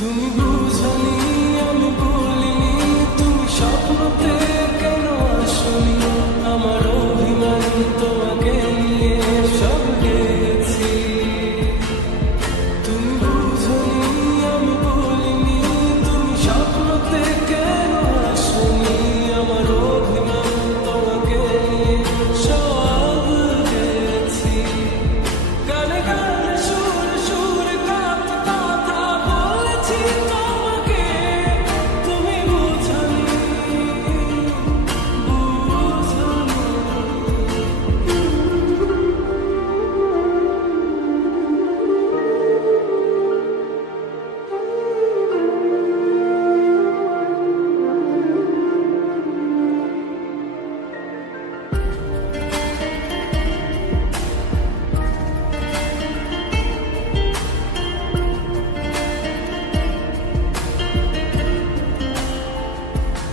তুমি বুঝনি, আমি বলিনি, তুমি স্বপ্নতে কেন আসনি? আমার অভিমান তোমাকে নিয়ে সব গেছি। তুমি বুঝনি, আমি বলিনি, তুমি স্বপ্নতে কেন আসনি? আমার অভিমান তোমাকে নিয়ে সব গেছি। গানে গানে সুরে সুরে কথা বলেছি তোমাকে, তুমি বুঝনি, বুঝনি।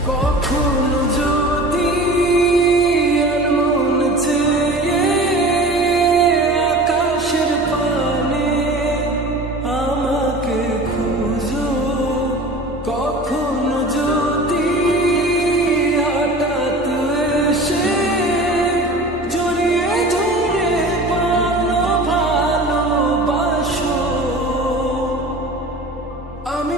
কখনো যদি মন চেয়ে আকাশের পানে আমাকে খুঁজো, কখনো যদি হঠাৎ এসে জড়িয়ে ধরে ভালোবাসো, আমি